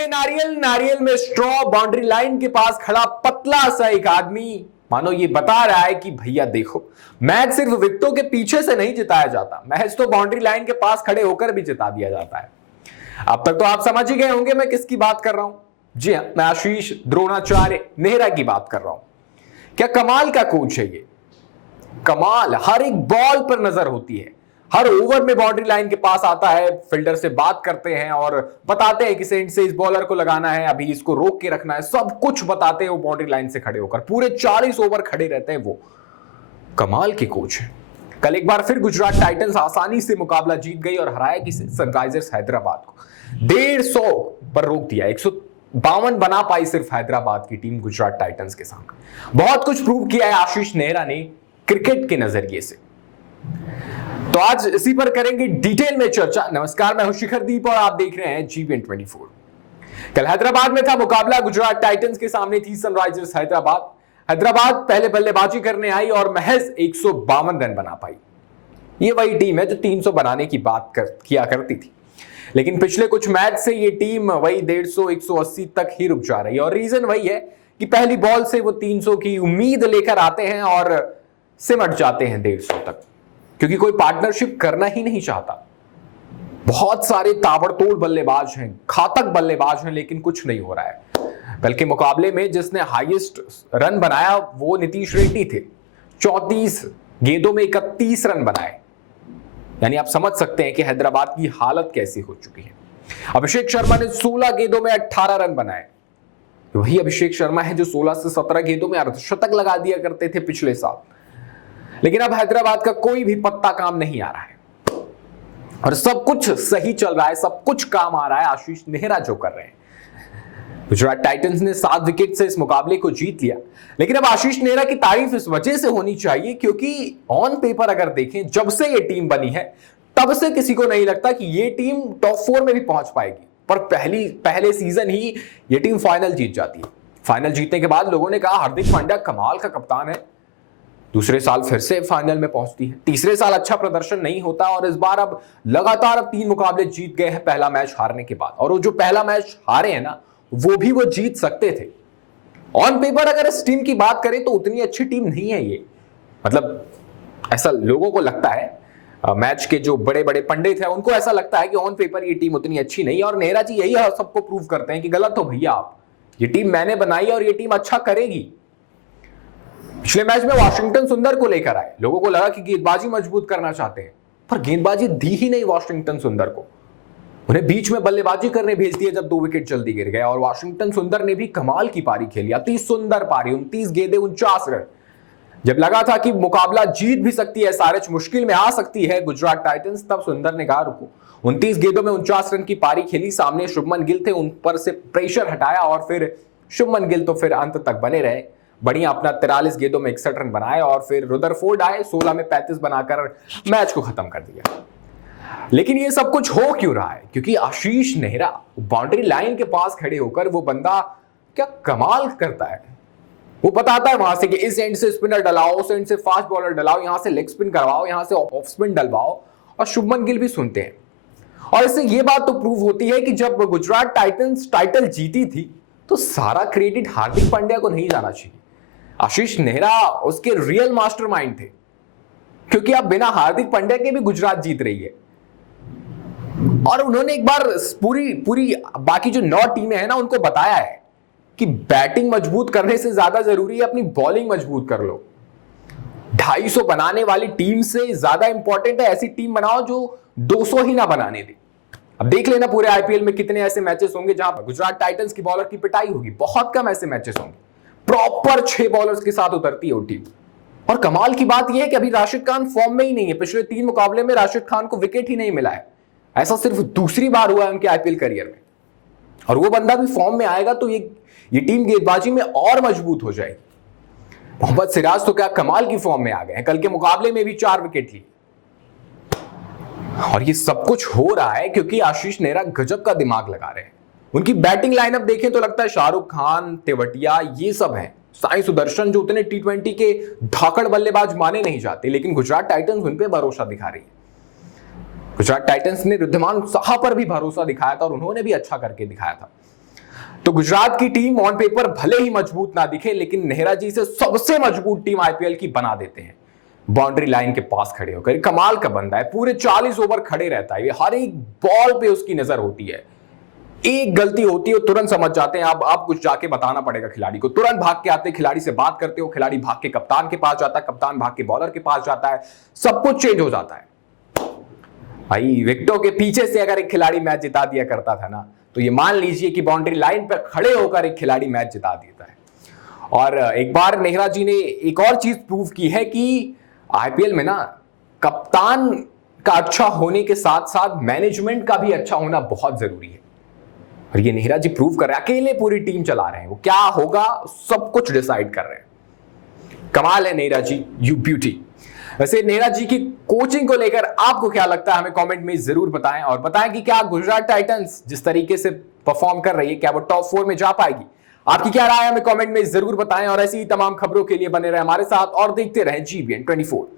में नारियल, नारियल में स्ट्रॉ, बाउंड्री लाइन के पास खड़ा पतला सा एक आदमी मानो ये बता रहा है कि भैया देखो, मैच सिर्फ विकेटों के पीछे से नहीं जिताया जाता, मैच तो बाउंड्री लाइन के पास खड़े होकर भी जिता दिया जाता है। अब तक तो आप समझ ही गए होंगे मैं किसकी बात कर रहा हूं। जी हां, मैं आशीष द्रोणाचार्य नेहरा की बात कर रहा हूं। क्या कमाल का कोच है ये, कमाल। हर एक बॉल पर नजर होती है, हर ओवर में बाउंड्री लाइन के पास आता है, फील्डर से बात करते हैं और बताते हैं कि सेंड से इस बॉलर को लगाना है, अभी इसको रोक के रखना है, सब कुछ बताते हैं वो बाउंड्री लाइन से खड़े होकर। पूरे 40 ओवर खड़े रहते हैं वो। कमाल के कोच है। कल एक बार फिर गुजरात टाइटंस आसानी से मुकाबला जीत गई और हराया किसे, सनराइजर्स हैदराबाद को 150 पर रोक दिया। 152 बना पाई सिर्फ हैदराबाद की टीम गुजरात टाइटंस के सामने। बहुत कुछ प्रूव किया है आशीष नेहरा ने क्रिकेट के नजरिए से। तो आज इसी पर करेंगे डिटेल में चर्चा। नमस्कार, मैं हूं शिखरदीप और आप देख रहे हैं GBN 24। कल हैदराबाद में था मुकाबला, गुजरात टाइटंस के सामने थी सनराइजर्स हैदराबाद। हैदराबाद पहले बल्लेबाजी करने आई और महज 152 रन बना पाई। ये वही टीम है जो 300 बनाने की बात किया करती थी, लेकिन पिछले कुछ मैच से ये टीम वही 150 180 तक ही रुक जा रही है। और रीजन वही है कि पहली बॉल से वो 300 की उम्मीद लेकर आते हैं और सिमट जाते हैं 150 तक, क्योंकि कोई पार्टनरशिप करना ही नहीं चाहता। बहुत सारे ताबड़तोड़ बल्लेबाज हैं, घातक बल्लेबाज हैं, लेकिन कुछ नहीं हो रहा है। कल के मुकाबले में जिसने हाईएस्ट रन बनाया वो नीतीश रेड्डी थे। 34 गेंदों में 31 रन बनाए। यानी आप समझ सकते हैं कि हैदराबाद की हालत कैसी हो चुकी है। अभिषेक शर्मा ने 16 गेंदों में 18 रन बनाए। वही अभिषेक शर्मा है जो 16 से 17 गेंदों में अर्धशतक लगा दिया करते थे पिछले साल। लेकिन अब हैदराबाद का कोई भी पत्ता काम नहीं आ रहा है और सब कुछ सही चल रहा है, सब कुछ काम आ रहा है आशीष नेहरा जो कर रहे हैं। गुजरात टाइटंस ने 7 विकेट से इस मुकाबले को जीत लिया। लेकिन अब आशीष नेहरा की तारीफ इस वजह से होनी चाहिए क्योंकि ऑन पेपर अगर देखें, जब से ये टीम बनी है तब से किसी को नहीं लगता कि ये टीम टॉप 4 में भी पहुंच पाएगी। पर पहले सीजन ही ये टीम फाइनल जीत जाती है। फाइनल जीतने के बाद लोगों ने कहा हार्दिक पांड्या कमाल का कप्तान है। दूसरे साल फिर से फाइनल में पहुंचती है। तीसरे साल अच्छा प्रदर्शन नहीं होता और इस बार अब लगातार 3 मुकाबले जीत गए हैं पहला मैच हारने के बाद। और वो जो पहला मैच हारे हैं ना, वो भी वो जीत सकते थे। ऑन पेपर अगर इस टीम की बात करें तो उतनी अच्छी टीम नहीं है ये। मतलब ऐसा लोगों को लगता है, मैच के जो बड़े बड़े पंडित हैं उनको ऐसा लगता है कि ऑन पेपर ये टीम उतनी अच्छी नहीं है। और नेहरा जी यही सबको प्रूव करते हैं कि गलत हो भैया आप, ये टीम मैंने बनाई और ये टीम अच्छा करेगी। पिछले मैच में वाशिंगटन सुंदर को लेकर आए, लोगों को लगा कि गेंदबाजी मजबूत करना चाहते हैं, पर गेंदबाजी दी ही नहीं वाशिंगटन सुंदर को। उन्हें बीच में बल्लेबाजी करने भेज दिया जब 2 विकेट जल्दी गिर गए। और वाशिंगटन सुंदर ने भी कमाल की पारी खेली, अति सुंदर पारी, 29 गेंदें 49 रन। जब लगा था कि मुकाबला जीत भी सकती है, सारे मुश्किल में आ सकती है गुजरात टाइटंस, तब सुंदर ने कहा रुको। 29 गेंदों में 49 रन की पारी खेली। सामने शुभमन गिल थे, उन पर से प्रेशर हटाया और फिर शुभमन गिल तो फिर अंत तक बने रहे। बढ़िया अपना 43 गेंदों में 61 रन बनाए और फिर रुदरफोर्ड आए, 16 में 35 बनाकर मैच को खत्म कर दिया। लेकिन ये सब कुछ हो क्यों रहा है? क्योंकि आशीष नेहरा बाउंड्री लाइन के पास खड़े होकर वो बंदा क्या कमाल करता है। वो बताता है वहां से कि इस एंड से स्पिनर डलाओ, उस एंड से फास्ट बॉलर डलाओ, यहां से लेग स्पिन करवाओ, यहां से ऑफ स्पिन डलवाओ। और शुभमन गिल भी सुनते हैं। और इससे ये बात तो प्रूव होती है कि जब गुजरात टाइटंस टाइटल जीती थी तो सारा क्रेडिट हार्दिक पांड्या को नहीं जाना चाहिए। आशीष नेहरा उसके रियल मास्टरमाइंड थे, क्योंकि अब बिना हार्दिक पांड्या के भी गुजरात जीत रही है। और उन्होंने एक बार पूरी बाकी जो 9 टीमें हैं ना, उनको बताया है कि बैटिंग मजबूत करने से ज्यादा जरूरी है अपनी बॉलिंग मजबूत कर लो। 250 बनाने वाली टीम से ज्यादा इंपॉर्टेंट है ऐसी टीम बनाओ जो 200 ही ना बनाने दे। अब देख लेना पूरे आईपीएल में कितने ऐसे मैचेस होंगे जहां पर गुजरात टाइटंस की बॉलर की पिटाई होगी। बहुत कम ऐसे मैचेस होंगे, प्रॉपर 6 बॉलर्स के साथ उतरती है वो टीम। और कमाल की बात यह है कि अभी राशिद खान फॉर्म में ही नहीं है। पिछले 3 मुकाबले में राशिद खान को विकेट ही नहीं मिला है। ऐसा सिर्फ दूसरी बार हुआ है उनके आईपीएल करियर में। और वो बंदा भी फॉर्म में आएगा तो ये टीम गेंदबाजी में और मजबूत हो जाएगी। मोहम्मद सिराज तो क्या कमाल की फॉर्म में आ गए हैं। कल के मुकाबले में भी 4 विकेट ली। और ये सब कुछ हो रहा है क्योंकि आशीष नेहरा गजब का दिमाग लगा रहे हैं। उनकी बैटिंग लाइनअप देखें तो लगता है शाहरुख खान, तेवतिया, ये सब हैं। साई सुदर्शन जो उतने T20 के धाकड़ बल्लेबाज माने नहीं जाते, लेकिन गुजरात टाइटंस उन पे भरोसा दिखा रही है। गुजरात टाइटंस ने रिद्धिमान साहा पर भी भरोसा दिखाया था और उन्होंने भी अच्छा करके दिखाया था। तो गुजरात की टीम ऑन पेपर भले ही मजबूत ना दिखे, लेकिन नेहरा जी से सबसे मजबूत टीम आईपीएल की बना देते हैं। बाउंड्री लाइन के पास खड़े होकर, कमाल का बंदा है, पूरे 40 ओवर खड़े रहता है, हर एक बॉल पे उसकी नजर होती है। एक गलती होती है तुरंत समझ जाते हैं। आप कुछ जाके बताना पड़ेगा खिलाड़ी को, तुरंत भाग के आते, खिलाड़ी से बात करते हो, खिलाड़ी भाग के कप्तान के पास जाता है, कप्तान भाग के बॉलर के पास जाता है, सब कुछ चेंज हो जाता है। भाई विकेटों के पीछे से अगर एक खिलाड़ी मैच जिता दिया करता था ना, तो ये मान लीजिए कि बाउंड्री लाइन पर खड़े होकर एक खिलाड़ी मैच जिता देता है। और एक बार नेहरा जी ने एक और चीज प्रूव की है कि आईपीएल में ना कप्तान का अच्छा होने के साथ साथ मैनेजमेंट का भी अच्छा होना बहुत जरूरी है। और ये नेहरा जी प्रूव कर रहे हैं, अकेले पूरी टीम चला रहे हैं, वो क्या होगा सब कुछ डिसाइड कर रहे हैं। कमाल है नेहरा जी, यू ब्यूटी। वैसे नेहरा जी की कोचिंग को लेकर आपको क्या लगता है, हमें कमेंट में जरूर बताएं। और बताएं कि क्या गुजरात टाइटंस जिस तरीके से परफॉर्म कर रही है, क्या वो टॉप 4 में जा पाएगी? आपकी क्या राय है हमें कमेंट में जरूर बताएं। और ऐसी ही तमाम खबरों के लिए बने रहे हमारे साथ और देखते रहें GBN 24।